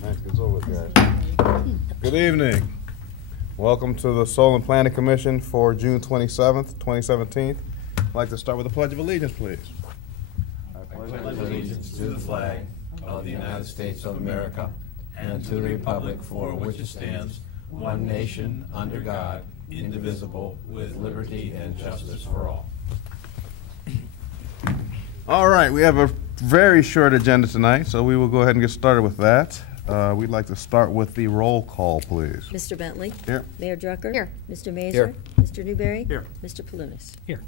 Thanks, it's over, guys. Good evening. Welcome to the Soul and Planning Commission for June 27th, 2017. I'd like to start with the Pledge of Allegiance, please. I pledge allegiance to the flag of the United States of America and to the republic for which it stands, one nation, under God, indivisible, with liberty and justice for all. All right, we have a very short agenda tonight, so we will go ahead and get started with that. We'd like to start with the roll call, please. Mr. Bentley? Here. Mayor Drucker? Here. Mr. Mazur? Here. Mr. Newberry? Here. Mr. Palunas? Here.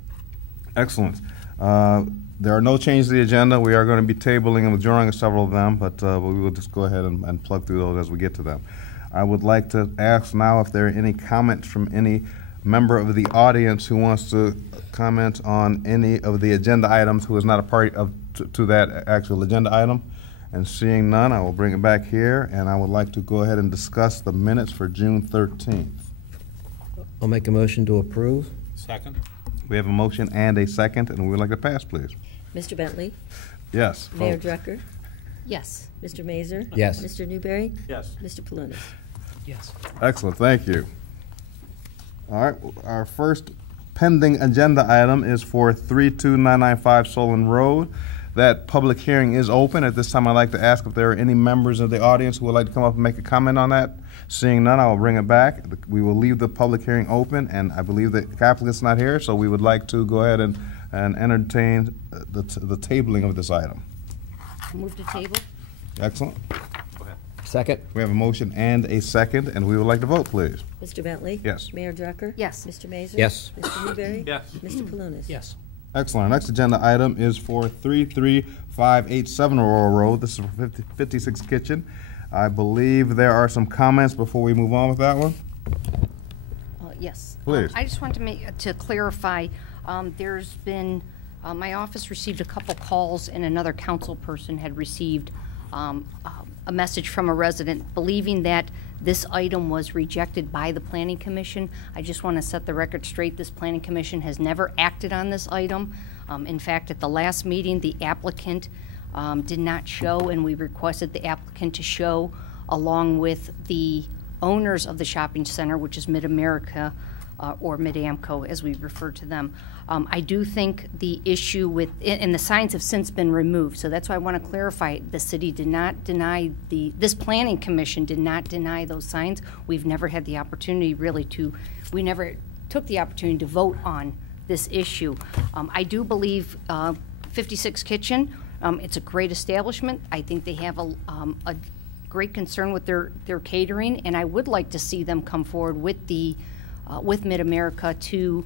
Excellent. There are no changes to the agenda. We are going to be tabling and withdrawing several of them, but we will just go ahead and plug through those as we get to them. I would like to ask now if there are any comments from any member of the audience who wants to comment on any of the agenda items who is not a party to that actual agenda item. And seeing none, I will bring it back here, and I would like to go ahead and discuss the minutes for June 13th. I'll make a motion to approve. Second. We have a motion and a second, and we would like to pass, please. Mr. Bentley? Yes. Mayor Vote. Drucker? Yes. Mr. Mazur? Yes. Mr. Newberry? Yes. Mr. Palunas? Yes. Excellent, thank you. All right, our first pending agenda item is for 32995 Solon Road. That public hearing is open. At this time, I'd like to ask if there are any members of the audience who would like to come up and make a comment on that. Seeing none, I will bring it back. We will leave the public hearing open, and I believe that the applicant's not here, so we would like to go ahead and entertain the tabling of this item. Move to table. Excellent. Second. We have a motion and a second, and we would like to vote, please. Mr. Bentley? Yes. Mayor Drucker? Yes. Mr. Mazur? Yes. Mr. Newberry? Yes. Mr. Palunas? Yes. Excellent. Our next agenda item is for 33587 Aurora Road. This is for 56 Kitchen. I believe there are some comments before we move on with that one. Yes. Please. I just want to clarify, there's been, my office received a couple calls and another council person had received a message from a resident believing that this item was rejected by the Planning Commission. I just want to set the record straight. This Planning Commission has never acted on this item. In fact, at the last meeting, the applicant did not show, and we requested the applicant to show along with the owners of the shopping center, which is Mid-America, or Mid-Amco, as we refer to them. I do think the issue with, and the signs have since been removed, so that's why I want to clarify, the city did not deny this Planning Commission did not deny those signs. We've never had the opportunity really we never took the opportunity to vote on this issue. I do believe 56 Kitchen, it's a great establishment. I think they have a great concern with their catering, and I would like to see them come forward with with Mid-America to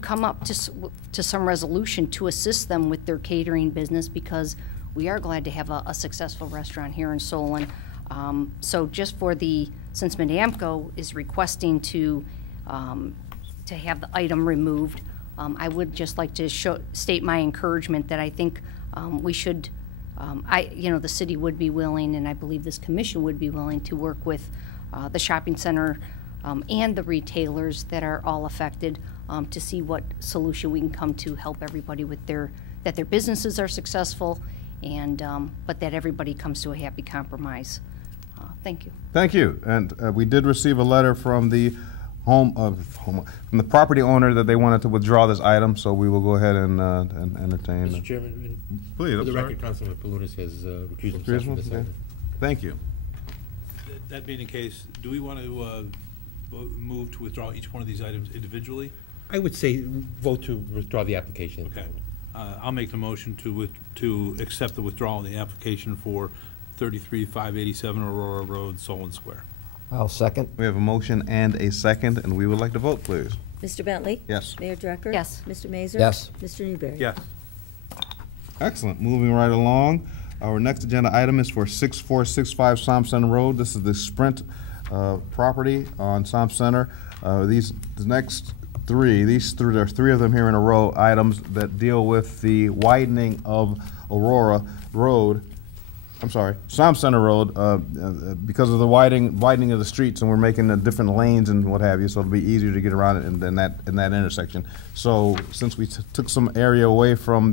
come up to some resolution to assist them with their catering business, because we are glad to have a successful restaurant here in Solon. So just since Mid-Amco is requesting to have the item removed, I would just like to state my encouragement that I think we should, the city would be willing, and I believe this commission would be willing to work with the shopping center and the retailers that are all affected to see what solution we can come to help everybody with that their businesses are successful, and but that everybody comes to a happy compromise. Thank you. Thank you. And we did receive a letter from the from the property owner that they wanted to withdraw this item, so we will go ahead and entertain. Mr. Chairman, please, for the record, Councilman Palunas has recused himself from this item. Thank you. That being the case, do we want to move to withdraw each one of these items individually? I would say vote to withdraw the application. Okay. I'll make the motion to accept the withdrawal of the application for 33587 Aurora Road, Solon Square. I'll second. We have a motion and a second, and we would like to vote, please. Mr. Bentley? Yes. Mayor Drucker? Yes. Mr. Mazur? Yes. Mr. Newberry? Yes. Excellent. Moving right along. Our next agenda item is for 6465 Som Center Road. This is the Sprint property on Som Center. There are three of them here in a row, items that deal with the widening of Aurora Road. I'm sorry, Som Center Road, because of the widening of the streets, and we're making the different lanes and what have you, so it'll be easier to get around it in that intersection. So since we took some area away from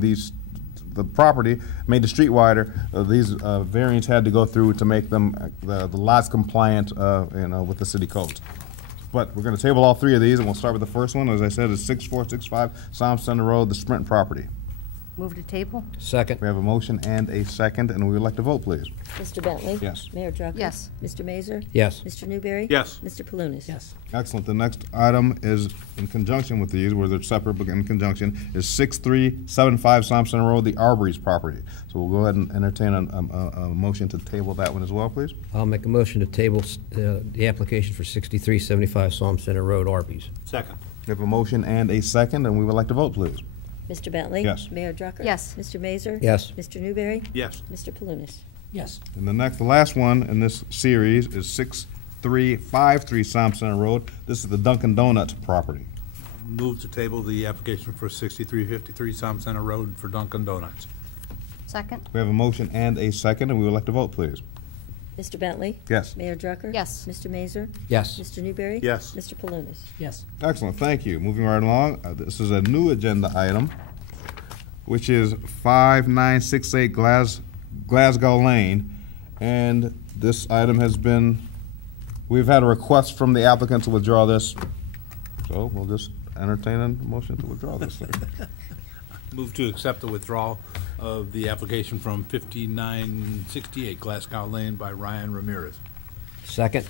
the property, made the street wider, these variants had to go through to make them, the lots compliant, with the city codes. But we're gonna table all three of these, and we'll start with the first one. As I said, it's 6465 Sound Center Road, the Sprint property. Move to table? Second. We have a motion and a second, and we would like to vote, please. Mr. Bentley? Yes. Mayor Drucker? Yes. Mr. Mazer? Yes. Mr. Newberry? Yes. Mr. Palunas? Yes. Excellent. The next item is in conjunction with these, where they're separate but in conjunction, is 6375 Sound Center Road, the Arbories property. So we'll go ahead and entertain a motion to table that one as well, please. I'll make a motion to table the application for 6375 Psalm Center Road, Arby's. Second. We have a motion and a second, and we would like to vote, please. Mr. Bentley? Yes. Mayor Drucker? Yes. Mr. Mazer? Yes. Mr. Newberry? Yes. Mr. Palunas? Yes. And the last one in this series is 6353 Sound Center Road. This is the Dunkin' Donuts property. Move to table the application for 6353 Sound Center Road for Dunkin' Donuts. Second? We have a motion and a second, and we would like to vote, please. Mr. Bentley? Yes. Mayor Drucker? Yes. Mr. Mazer? Yes. Mr. Newberry? Yes. Mr. Palunas? Yes. Excellent, thank you. Moving right along, this is a new agenda item, which is 5968 Glasgow Lane. And this item has been, we've had a request from the applicant to withdraw this. So we'll just entertain a motion to withdraw this thing. Move to accept the withdrawal of the application from 5968 Glasgow Lane by Ryan Ramirez. Second.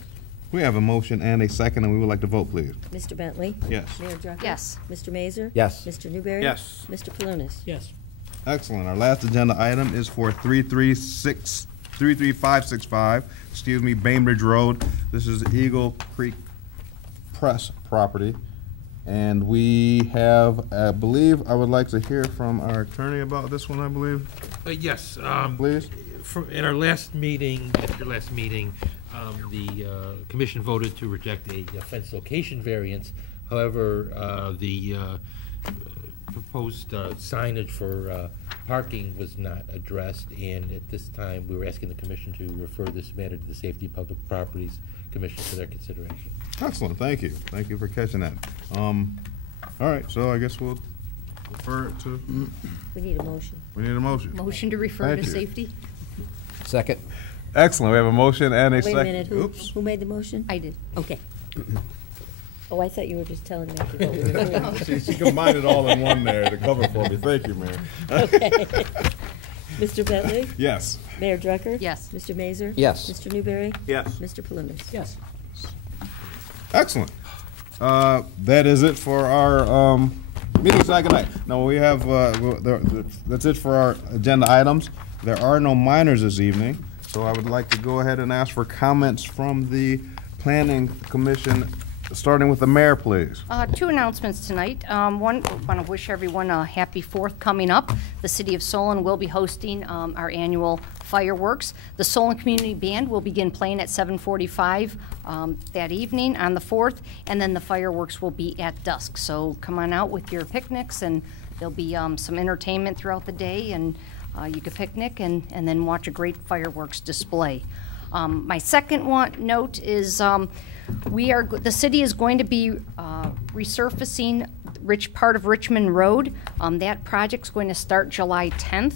We have a motion and a second, and we would like to vote, please. Mr. Bentley? Yes. Mayor Drucker? Yes. Mr. Mazer? Yes. Mr. Newberry? Yes. Mr. Palunas? Yes. Excellent. Our last agenda item is for 33565, Bainbridge Road. This is Eagle Creek Press property. And we have, I believe, I would like to hear from our attorney about this one, I believe. Yes. Please. In our last meeting, at your last meeting, the commission voted to reject a fence location variance. However, the proposed signage for parking was not addressed, and at this time, we were asking the commission to refer this matter to the Safety of Public Properties Commission for their consideration. Excellent, thank you. Thank you for catching that. All right, so I guess we'll refer it to, We need a motion. we need a motion. Motion to refer to Thank you. safety? Second. Excellent, we have a motion and a Wait second. a minute, Oops. who made the motion? I did. Okay. Oh, I thought you were just telling me to vote. She combined it all in one there to cover for me. Thank you, Mayor. Okay. Mr. Bentley? Yes. Mayor Drucker? Yes. Mr. Mazer? Yes. Mr. Newberry? Yes. Mr. Palunas? Yes. Excellent. That is it for our meeting tonight. Good night. No, we have, that's it for our agenda items. There are no minors this evening, so I would like to go ahead and ask for comments from the Planning Commission, starting with the mayor, please. Two announcements tonight. One, I want to wish everyone a happy 4th coming up. The City of Solon will be hosting our annual fireworks. The Solon Community Band will begin playing at 7:45 that evening on the 4th, and then the fireworks will be at dusk. So come on out with your picnics, and there'll be some entertainment throughout the day, and you can picnic and then watch a great fireworks display. My second note is the city is going to be resurfacing part of Richmond Road. That project's going to start July 10th,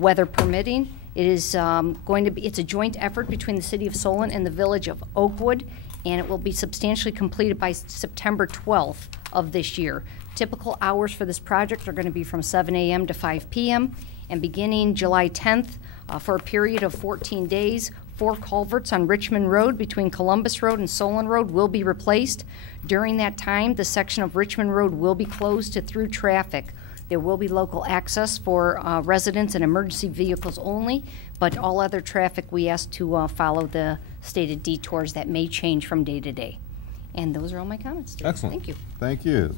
weather permitting. It is it's a joint effort between the City of Solon and the Village of Oakwood, and it will be substantially completed by September 12th of this year. Typical hours for this project are going to be from 7 a.m. to 5 p.m. and beginning July 10th for a period of 14 days, 4 culverts on Richmond Road between Columbus Road and Solon Road will be replaced. During that time, the section of Richmond Road will be closed to through traffic. There will be local access for residents and emergency vehicles only, but all other traffic we ask to follow the stated detours that may change from day to day. And those are all my comments today. Excellent. Thank you. Thank you.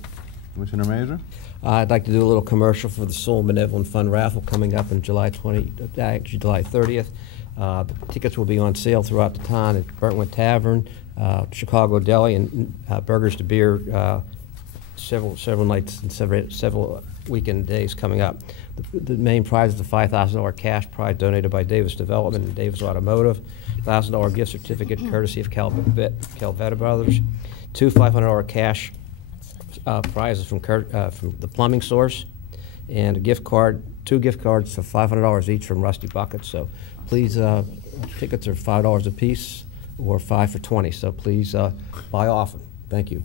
Commissioner Mazer? I'd like to do a little commercial for the Solon Benevolent Fund raffle coming up on July 30th. The tickets will be on sale throughout the town at Burntwood Tavern, Chicago Deli, and Burgers to Beer several nights and several weekend days coming up. The main prize is the $5,000 cash prize donated by Davis Development and Davis Automotive, $1,000 gift certificate courtesy of Calvetta Brothers, 2 $500 cash prizes from the Plumbing Source, and a gift card, 2 gift cards for $500 each from Rusty Bucket. So please, tickets are $5 a piece or 5 for $20. So please buy often. Thank you.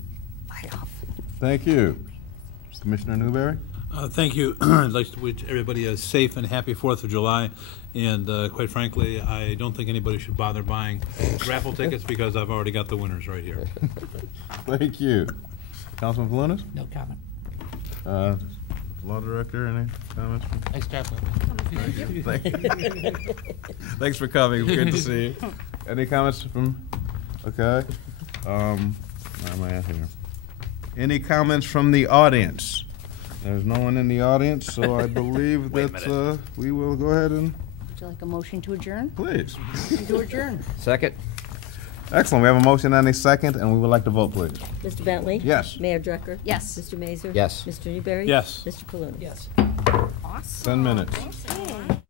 Thank you. Commissioner Newberry? Thank you. I'd like to wish everybody a safe and happy 4th of July. And quite frankly, I don't think anybody should bother buying raffle tickets because I've already got the winners right here. Thank you. Councilman Palunas? No comment. Law Director, any comments? Nice job. Thanks for coming. Good to see you. Any comments from, okay. Where am I at here? Any comments from the audience? There's no one in the audience, so I believe that we will go ahead and, Would you like a motion to adjourn? please. To adjourn. Second? Excellent. We have a motion and a second, and we would like to vote, please. Mr. Bentley? Yes. Mayor Drucker? Yes. Mr. Mazer? Yes. Mr. Newberry? Yes. Mr. Palunas? Yes. Awesome. 10 minutes. Okay.